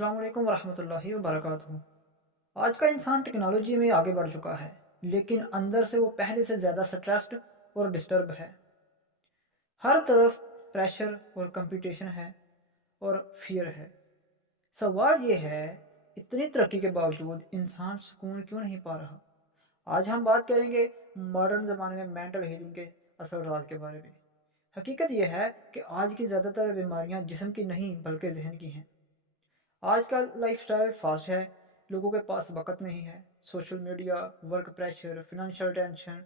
अस्सलाम वालेकुम वरहमतुल्लाहि वबरकातुहू। आज का इंसान टेक्नोलॉजी में आगे बढ़ चुका है, लेकिन अंदर से वो पहले से ज़्यादा स्ट्रेस्ड और डिस्टर्ब है। हर तरफ प्रेशर और कंपटीशन है और फियर है। सवाल ये है, इतनी तरक्की के बावजूद इंसान सुकून क्यों नहीं पा रहा? आज हम बात करेंगे मॉडर्न ज़माने में मेंटल हीलिंग के असल राज के बारे में। हकीकत यह है कि आज की ज़्यादातर बीमारियां जिस्म की नहीं बल्कि जहन की हैं। आज का लाइफस्टाइल फास्ट है, लोगों के पास वक़्त नहीं है। Social media, work pressure, financial tension,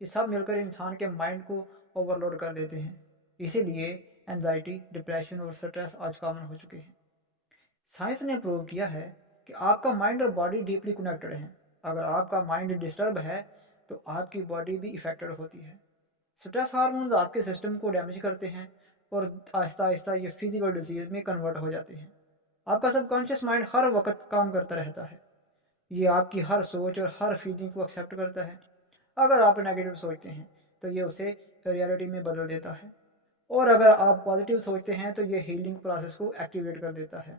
ये सब मिलकर इंसान के माइंड को ओवरलोड कर देते हैं। इसीलिए एंजाइटी, डिप्रेशन और स्ट्रेस आज कॉमन हो चुके हैं। साइंस ने प्रूव किया है कि आपका माइंड और बॉडी डीपली कनेक्टेड हैं। अगर आपका माइंड डिस्टर्ब है, तो आपकी बॉडी भी इफ़ेक्टेड होती है। स्ट्रेस हार्मोन्स आपके सिस्टम को डैमेज करते हैं और आहिस्ता आहिस्ता ये फिजिकल डिजीज़ में कन्वर्ट हो जाते हैं। आपका सबकॉन्शियस माइंड हर वक्त काम करता रहता है। ये आपकी हर सोच और हर फीलिंग को एक्सेप्ट करता है। अगर आप नेगेटिव सोचते हैं, तो ये उसे रियलिटी में बदल देता है, और अगर आप पॉजिटिव सोचते हैं तो ये हीलिंग प्रोसेस को एक्टिवेट कर देता है।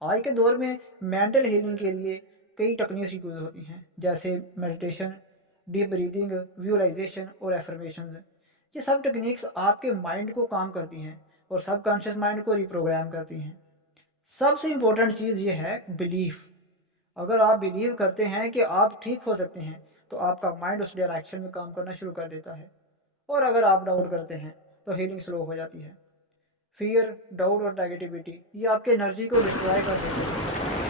आज के दौर में मेंटल हीलिंग के लिए कई टेक्निक्स यूज़ होती हैं, जैसे मेडिटेशन, डीप ब्रीदिंग, विजुअलाइजेशन और एफर्मेशन। ये सब टेक्निक्स आपके माइंड को काम करती हैं और सबकॉन्शियस माइंड को रिप्रोग्राम करती हैं। सबसे इम्पोर्टेंट चीज़ ये है बिलीफ। अगर आप बिलीव करते हैं कि आप ठीक हो सकते हैं, तो आपका माइंड उस डायरेक्शन में काम करना शुरू कर देता है। और अगर आप डाउट करते हैं, तो हीलिंग स्लो हो जाती है। फियर, डाउट और नेगेटिविटी ये आपके एनर्जी को डिस्ट्रॉय कर देते हैं।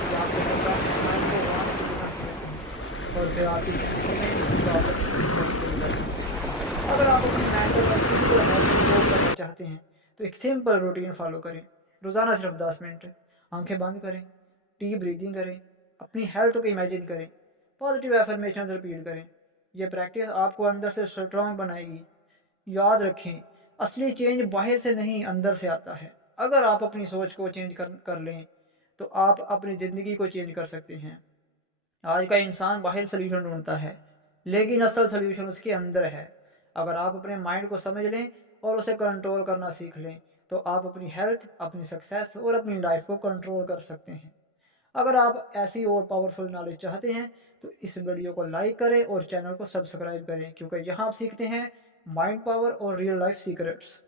ये आपके सबकॉन्शियस माइंड को वहाँ से बिना देते हैं और फिर आपकी जिंदगी में प्रॉब्लम शुरू कर देते हैं। अगर आप अपनी मेंटल और फिजिकल हेल्थ इंप्रूव करना चाहते हैं, तो एक सिंपल रूटीन फॉलो करें। रोज़ाना सिर्फ 10 मिनट आंखें बंद करें, डीप ब्रीदिंग करें, अपनी हेल्थ को इमेजिन करें, पॉजिटिव एफर्मेशन रिपीट करें। यह प्रैक्टिस आपको अंदर से स्ट्रांग बनाएगी। याद रखें, असली चेंज बाहर से नहीं अंदर से आता है। अगर आप अपनी सोच को चेंज कर लें, तो आप अपनी ज़िंदगी को चेंज कर सकते हैं। आज का इंसान बाहर सोल्यूशन ढूंढता है, लेकिन असल सोल्यूशन उसके अंदर है। अगर आप अपने माइंड को समझ लें और उसे कंट्रोल करना सीख लें, तो आप अपनी हेल्थ, अपनी सक्सेस और अपनी लाइफ को कंट्रोल कर सकते हैं। अगर आप ऐसी और पावरफुल नॉलेज चाहते हैं, तो इस वीडियो को लाइक करें और चैनल को सब्सक्राइब करें, क्योंकि यहाँ आप सीखते हैं माइंड पावर और रियल लाइफ सीक्रेट्स।